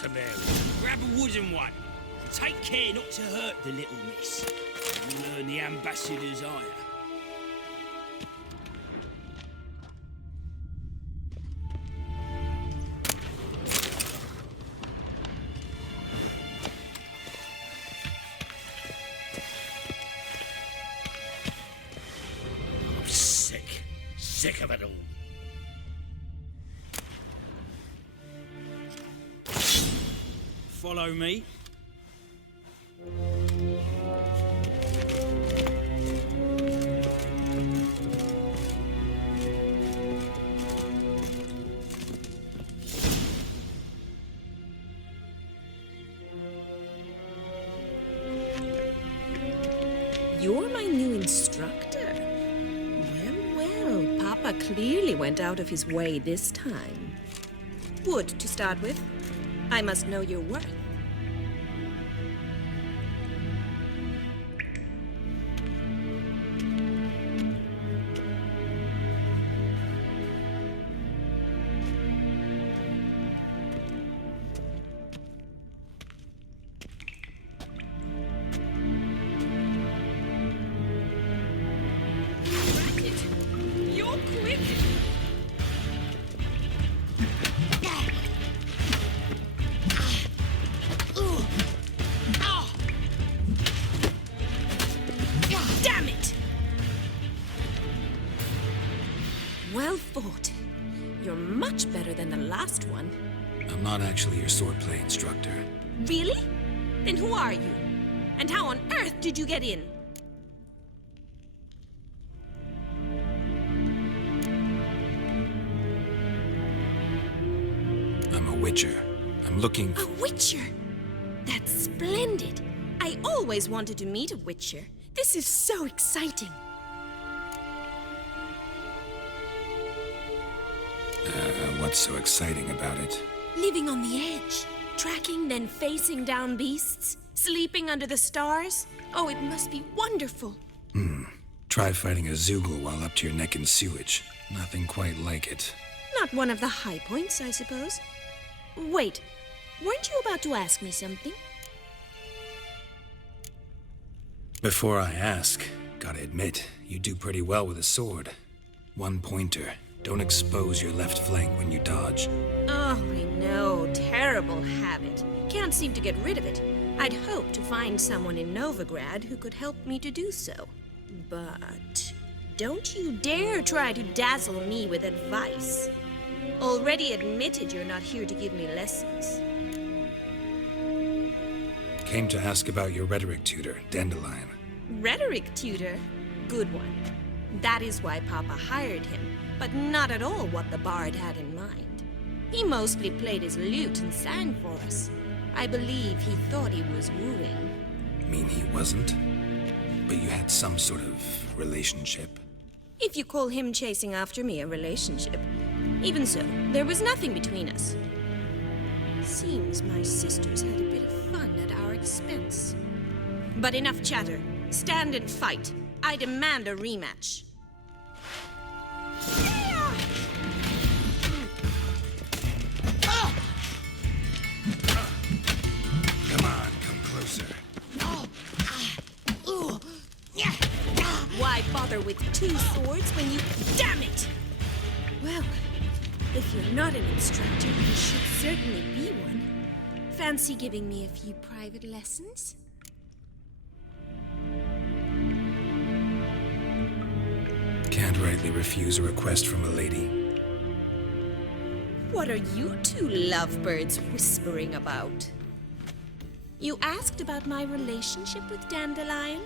Dr. Mary. Grab a wooden one. And take care not to hurt the little miss. You'll earn the ambassador's ire. I'm sick. Sick of it all. Follow me. You're my new instructor. Well, Papa clearly went out of his way this time. Wood, to start with. I must know your worth. You're quick! Damn it! Well fought. You're much better than the last one. I'm not actually your swordplay instructor. Really? Then who are you? And how on earth did you get in? I'm a witcher. I'm looking A witcher? That's splendid. I always wanted to meet a witcher. This is so exciting. What's so exciting about it? Living on the edge. Tracking, then facing down beasts. Sleeping under the stars. Oh, it must be wonderful. Try fighting a Zoogle while up to your neck in sewage. Nothing quite like it. Not one of the high points, I suppose. Wait, weren't you about to ask me something? Before I ask, gotta admit, you do pretty well with a sword. One pointer. Don't expose your left flank when you dodge. Oh, I know. Terrible habit. Can't seem to get rid of it. I'd hoped to find someone in Novigrad who could help me to do so. But don't you dare try to dazzle me with advice. Already admitted you're not here to give me lessons. Came to ask about your rhetoric tutor, Dandelion. Rhetoric tutor? Good one. That is why Papa hired him, but not at all what the bard had in mind. He mostly played his lute and sang for us. I believe he thought he was wooing. Mean he wasn't? But you had some sort of relationship. If you call him chasing after me a relationship. Even so, there was nothing between us. Seems my sisters had a bit of fun at our expense. But enough chatter. Stand and fight. I demand a rematch. Come on, come closer. Why bother with two swords when you... Damn it! Well, if you're not an instructor, you should certainly be one. Fancy giving me a few private lessons? Can't rightly refuse a request from a lady. What are you two lovebirds whispering about? You asked about my relationship with Dandelion?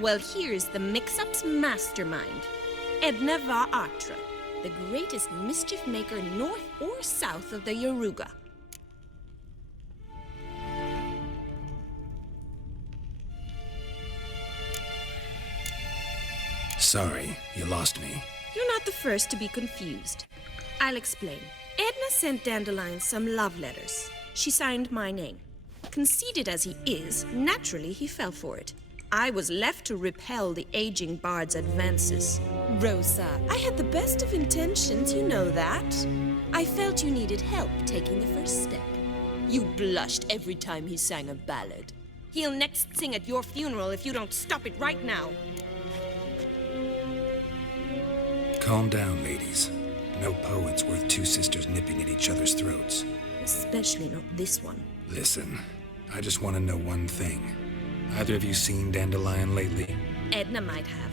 Well, here's the mix-up's mastermind. Edna va Atra, the greatest mischief maker north or south of the Yaruga. Sorry, you lost me. You're not the first to be confused. I'll explain. Edna sent Dandelion some love letters. She signed my name. Conceited as he is, naturally he fell for it. I was left to repel the aging bard's advances. Rosa, I had the best of intentions, you know that. I felt you needed help taking the first step. You blushed every time he sang a ballad. He'll next sing at your funeral if you don't stop it right now. Calm down, ladies. No poet's worth two sisters nipping at each other's throats. Especially not this one. Listen, I just want to know one thing. Either of you seen Dandelion lately? Edna might have.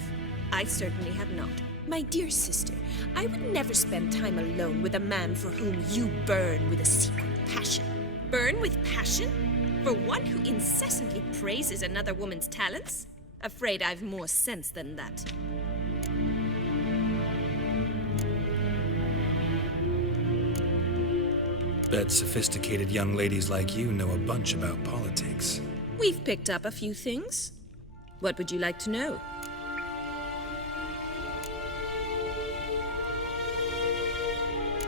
I certainly have not. My dear sister, I would never spend time alone with a man for whom you burn with a secret passion. Burn with passion? For one who incessantly praises another woman's talents? Afraid I've more sense than that. Bet sophisticated young ladies like you know a bunch about politics. We've picked up a few things. What would you like to know?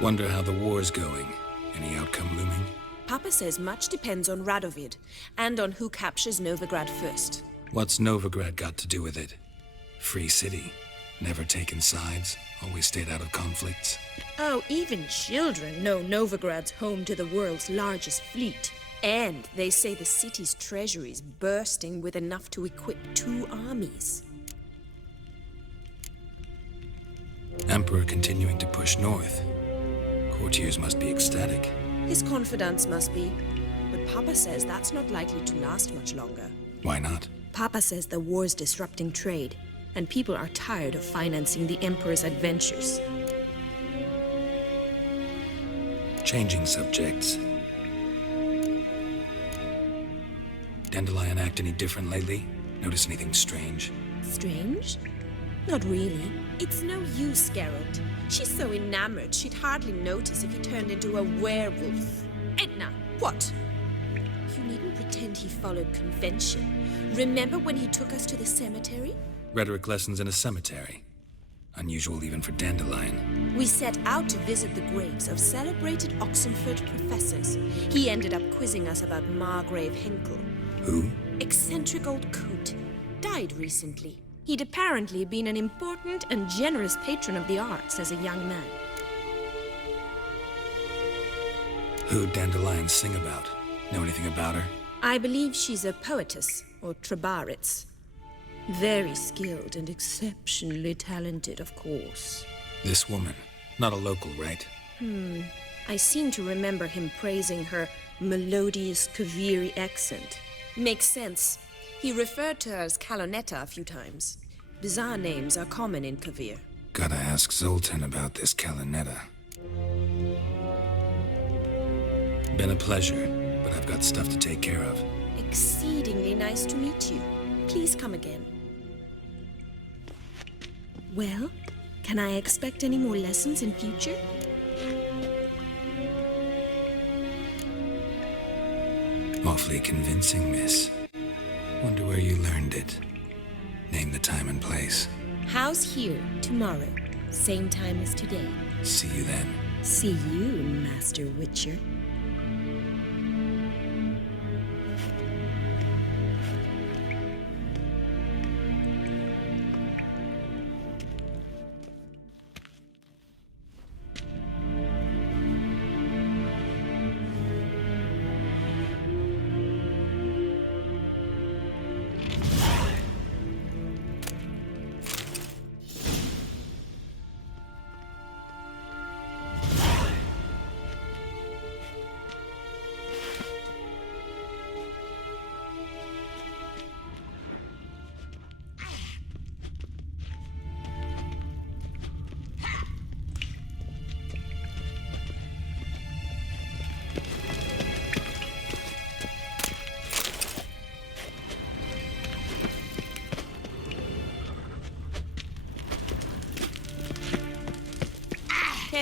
Wonder how the war's going. Any outcome looming? Papa says much depends on Radovid, and on who captures Novigrad first. What's Novigrad got to do with it? Free city. Never taken sides. Always stayed out of conflicts. Oh, even children know Novigrad's home to the world's largest fleet. And they say the city's treasury's bursting with enough to equip 2 armies. Emperor continuing to push north. Courtiers must be ecstatic. His confidants must be. But Papa says that's not likely to last much longer. Why not? Papa says the war's disrupting trade, and people are tired of financing the Emperor's adventures. Changing subjects. Dandelion act any different lately? Notice anything strange? Strange? Not really. It's no use, Geralt. She's so enamored she'd hardly notice if he turned into a werewolf. Edna, what? You needn't pretend he followed convention. Remember when he took us to the cemetery? Rhetoric lessons in a cemetery. Unusual even for Dandelion. We set out to visit the graves of celebrated Oxenford professors. He ended up quizzing us about Margrave Henkel. Who? Eccentric old coot. Died recently. He'd apparently been an important and generous patron of the arts as a young man. Who'd Dandelion sing about? Know anything about her? I believe she's a poetess, or trabaritz. Very skilled and exceptionally talented, of course. This woman. Not a local, right? I seem to remember him praising her melodious Kaviri accent. Makes sense. He referred to her as Calonetta a few times. Bizarre names are common in Kavir. Gotta ask Zoltan about this Calonetta. Been a pleasure, but I've got stuff to take care of. Exceedingly nice to meet you. Please come again. Well, can I expect any more lessons in future? Awfully convincing, miss. Wonder where you learned it. Name the time and place. House here, tomorrow. Same time as today. See you then. See you, Master Witcher.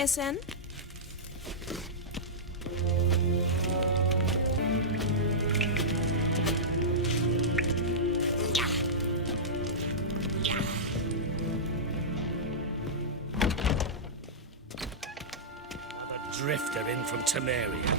Sen? Another drifter in from Temeria.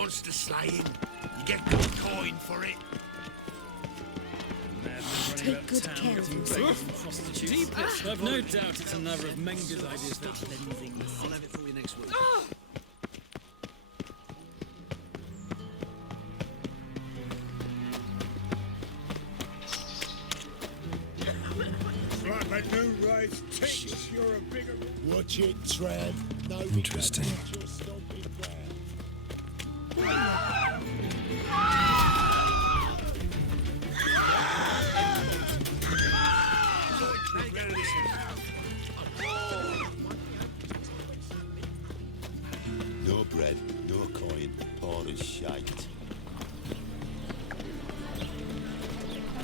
monster slaying. You get good coin for it. Take good care of yourself. Prostitutes. I've no doubt it's another of Menga's ideas for cleansing. I'll have it for you next week. Like a new rice takes, you're a bigger... Watch it, Trav. No Interesting. your stomping ground. No bread, no coin, poor as shite.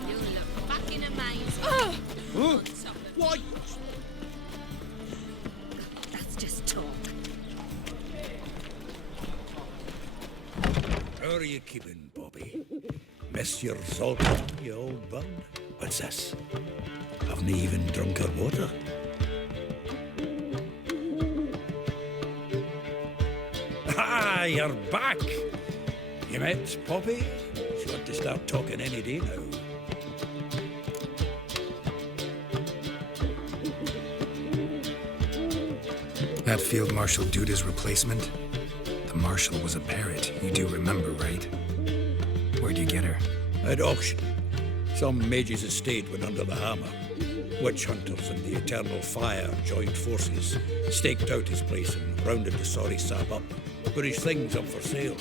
You look fucking amazing. Why? That's just talk. How are you keeping, Bobby? Miss your salt, you old bun? What's this? Haven't you even drunk her water? Ah, you're back! You met Poppy? She ought to start talking any day now. That Field Marshal Duda's replacement? The Marshal was a parrot, you do remember, right? Where'd you get her? At auction. Some mage's estate went under the hammer. Witch hunters and the Eternal Fire joined forces, staked out his place and rounded the sorry sap up. Put his things up for sale.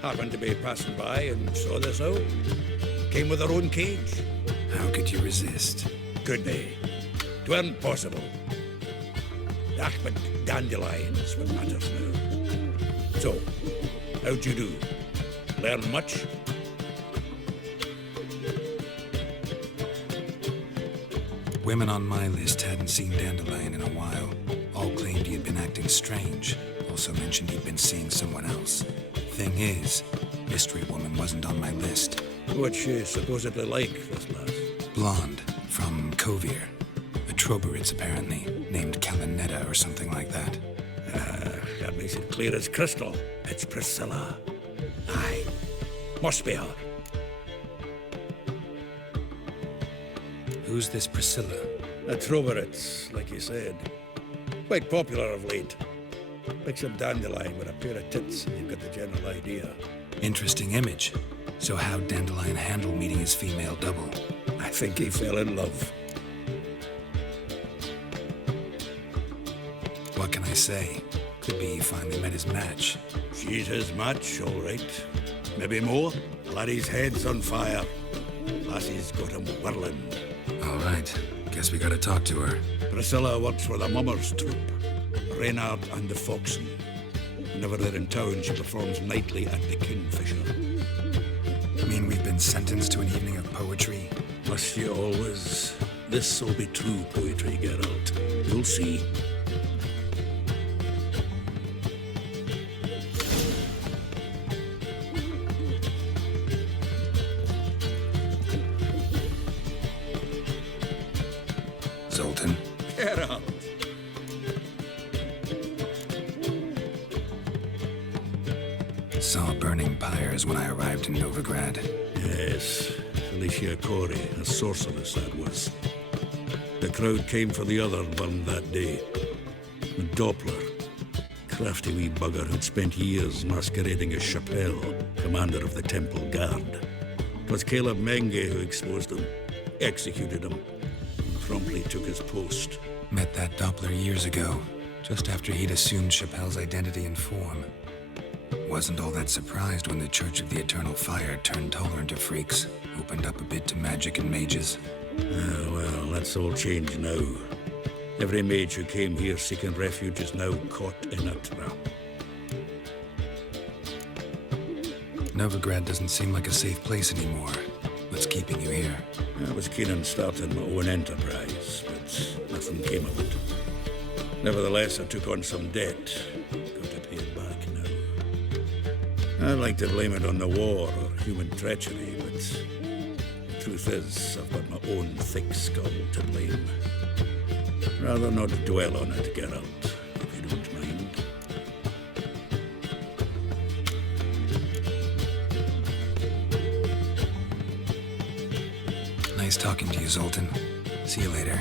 Happened to be passing by and saw this out. Came with her own cage. How could you resist? Could be. 'Tweren't possible. Ah, but dandelions what matters now. So, how'd you do? Learn much? Women on my list hadn't seen Dandelion in a while. All claimed he had been acting strange. Also mentioned he'd been seeing someone else. Thing is, Mystery Woman wasn't on my list. What's she supposedly like, this lass? Blonde, from Kovir. A Troberitz, apparently, named Kalinetta or something like that. That makes it clear as crystal. It's Priscilla. Aye. Must be her. Who's this Priscilla? A Troberitz, like you said. Quite popular of late. Mix some dandelion with a pair of tits, and you've got the general idea. Interesting image. So how'd Dandelion handle meeting his female double? I think he fell in love. What can I say? Could be he finally met his match. She's his match, all right. Maybe more. Laddie's head's on fire. Lassie's got him whirling. All right. Guess we gotta talk to her. Priscilla works for the Mummers troupe. Reynard and the Foxen. Whenever they're in town, she performs nightly at the Kingfisher. Mean we've been sentenced to an evening of poetry? Must you always? This'll be true poetry, Geralt. You'll see. Zoltan? Geralt. Saw burning pyres when I arrived in Novigrad. Yes, Felicia Corey, a sorceress that was. The crowd came for the other burned that day. The Doppler, crafty wee bugger who'd spent years masquerading as Chappelle, commander of the Temple Guard. 'Twas Caleb Menge who exposed him, executed him, and promptly took his post. Met that Doppler years ago, just after he'd assumed Chappelle's identity and form. Wasn't all that surprised when the Church of the Eternal Fire turned tolerant of freaks, opened up a bit to magic and mages. Well, that's all changed now. Every mage who came here seeking refuge is now caught in a trap. Novigrad doesn't seem like a safe place anymore. What's keeping you here? I was keen on starting my own enterprise, but nothing came of it. Nevertheless, I took on some debt. Got to pay it back now. I'd like to blame it on the war or human treachery, but the truth is, I've got my own thick skull to blame. Rather not dwell on it, Geralt, if you don't mind. Nice talking to you, Zoltan. See you later.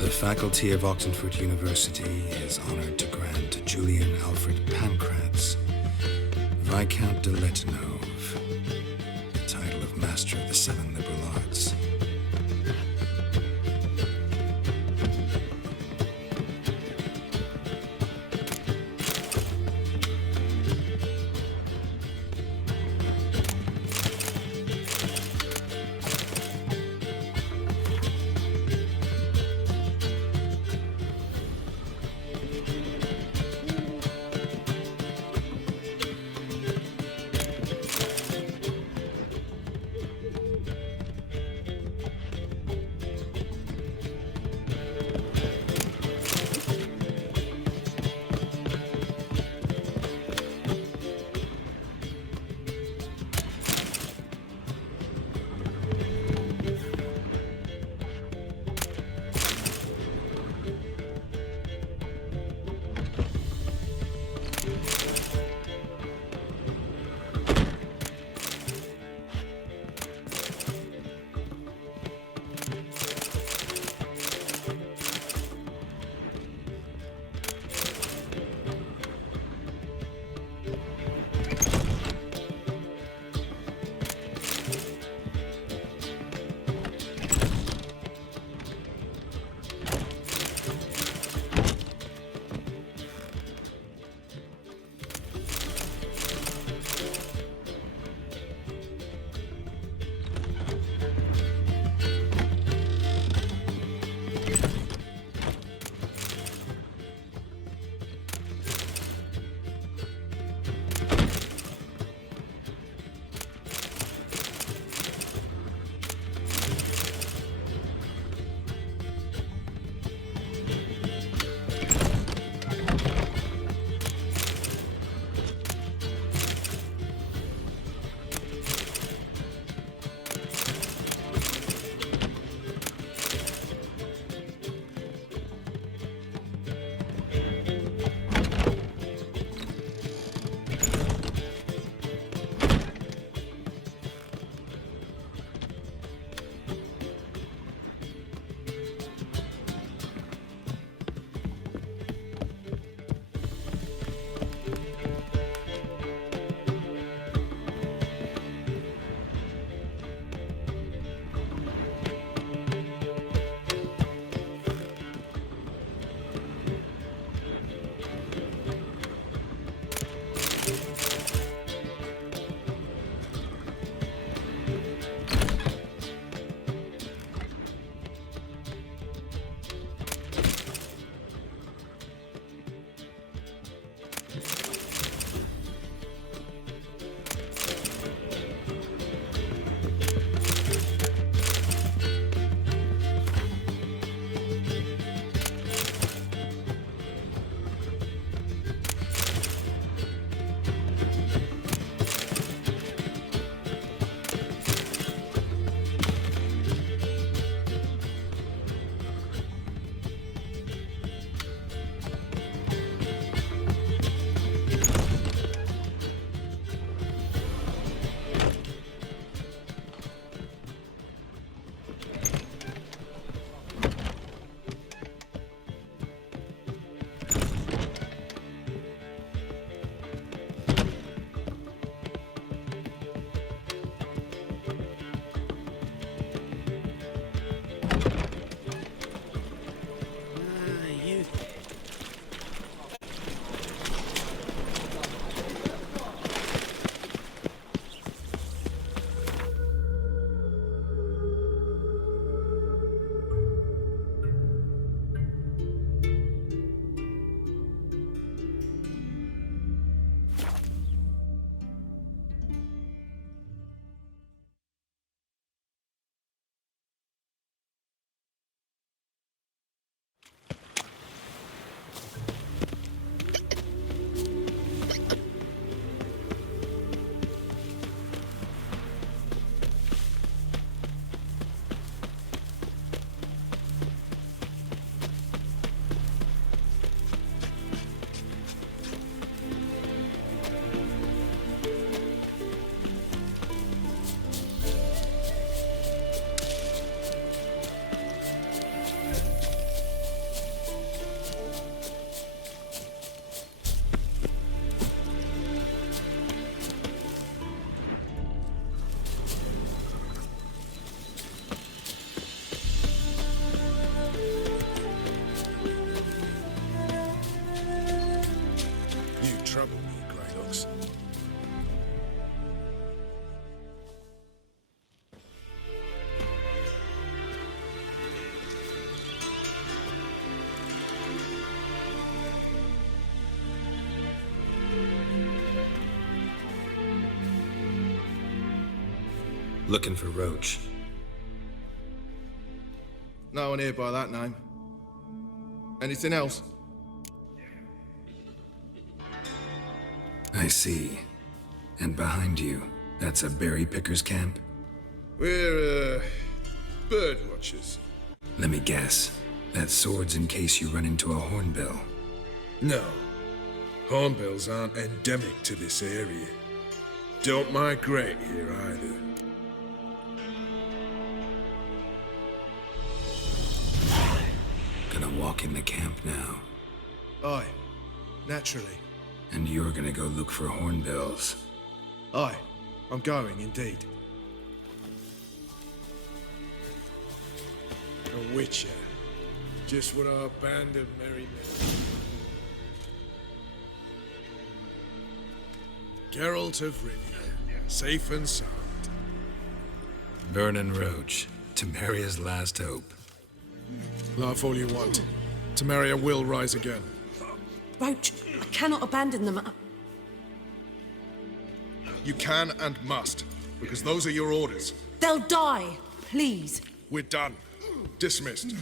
The faculty of Oxenford University is honored to grant Julian Alfred Pancratz, Viscount de Letenove, the title of Master of the Seven Liberal Arts. Looking for Roche. No one here by that name. Anything else? I see. And behind you, that's a berry picker's camp? We're, bird watchers. Let me guess. That sword's in case you run into a hornbill. No. Hornbills aren't endemic to this area. Don't migrate here either. Gonna walk in the camp now. Aye, naturally. And you're gonna go look for hornbills. Aye, I'm going indeed. A witcher. Just what our band of merry men. Geralt of Rivia, safe and sound. Vernon Roche, Temeria's last hope. Laugh all you want. Temeria will rise again. Roche, I cannot abandon them. You can and must, because those are your orders. They'll die, please. We're done. Dismissed.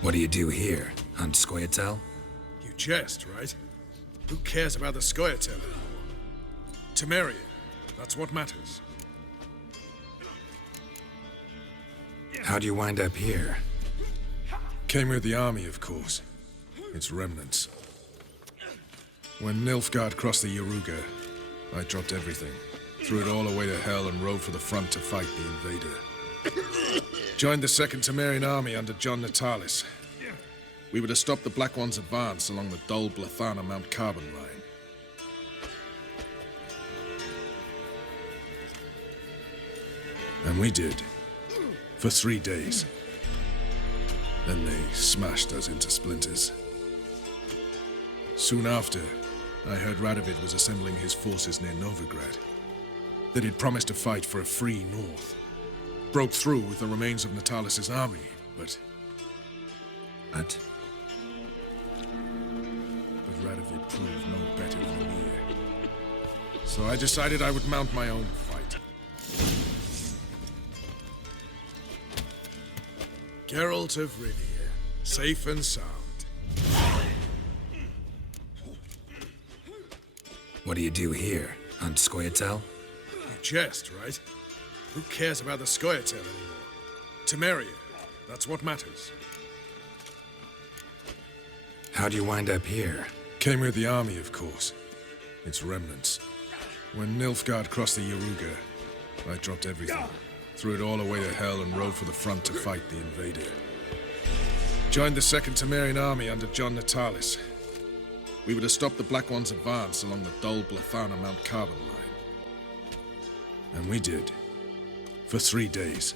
What do you do here? Hunt Scoia'tael? You jest, right? Who cares about the Scoia'tael anymore? Temeria, that's what matters. How'd you wind up here? Came with the army, of course. Its remnants. When Nilfgaard crossed the Yaruga, I dropped everything. Threw it all away to hell and rode for the front to fight the invader. Joined the Second Temerian Army under John Natalis. We were to stop the Black One's advance along the Dol Blathana Mount Carbon line. And we did. For 3 days. Then they smashed us into splinters. Soon after, I heard Radovid was assembling his forces near Novigrad. That he'd promised to fight for a free North. Broke through with the remains of Natalis' army, but Radovid proved no better than Emir. So I decided I would mount my own fight. Geralt of Rivia, safe and sound. What do you do here? Hunt Scoia'tael? You jest, right? Who cares about the Scoia'tael anymore? Temeria, that's what matters. How'd you wind up here? Came with the army, of course. Its remnants. When Nilfgaard crossed the Yaruga, I dropped everything. Threw it all away to hell and rode for the front to fight the invader. Joined the Second Temerian Army under John Natalis. We were to stop the Black One's advance along the Dol Blathana Mount Carbon line. And we did. For 3 days.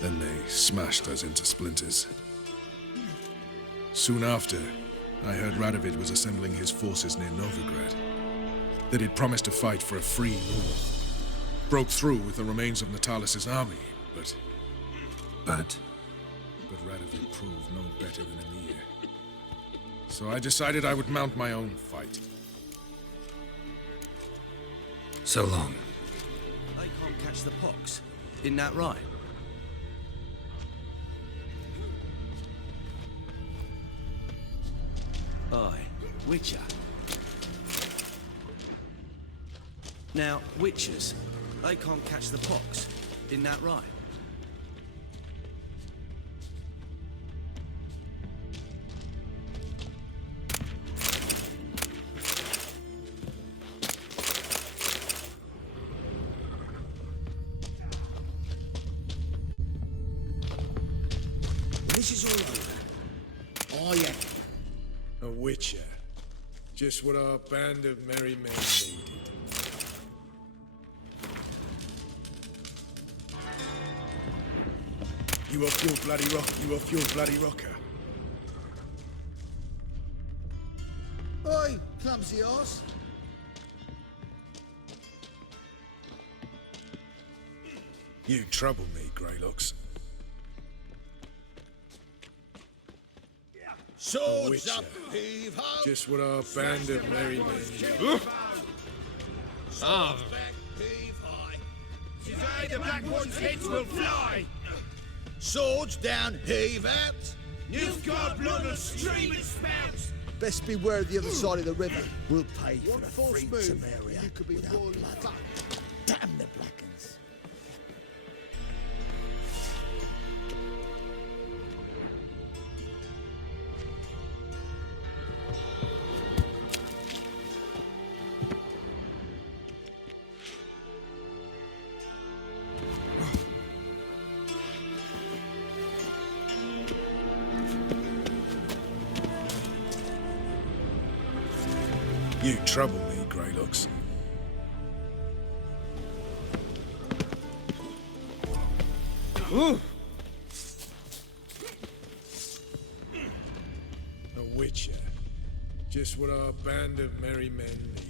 Then they smashed us into splinters. Soon after, I heard Radovid was assembling his forces near Novigrad. That he'd promised to fight for a free North. Broke through with the remains of Natalis' army, but Radovid proved no better than Emir. So I decided I would mount my own fight. So long. They can't catch the pox. Isn't that right? Aye, Witcher. Now, Witchers, they can't catch the pox. Isn't that right? This is all over. I am. A Witcher. Just what our band of merry men needed. You off your bloody rock, you off your bloody rocker. Oi, clumsy arse. You trouble me, Greylocks. Swords Witcher. up, heave-ho! Just what our band of merry men need. Swords back, heave high! Today the Black One's heads will fly! Swords down, heave out! Nilfgaard blood will stream and spout! Best beware of the other side of the river. We'll pay for One the false free move, Temeria you could be with our royally blood. fucked. Damn the Blackens! You trouble me, Greylocks. A Witcher. Just what our band of merry men needed.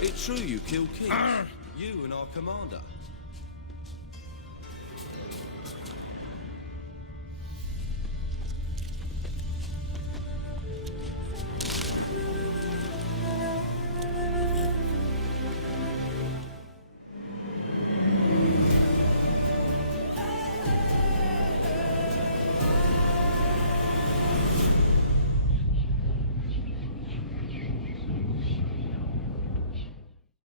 It's true you killed Keith. You and our commander.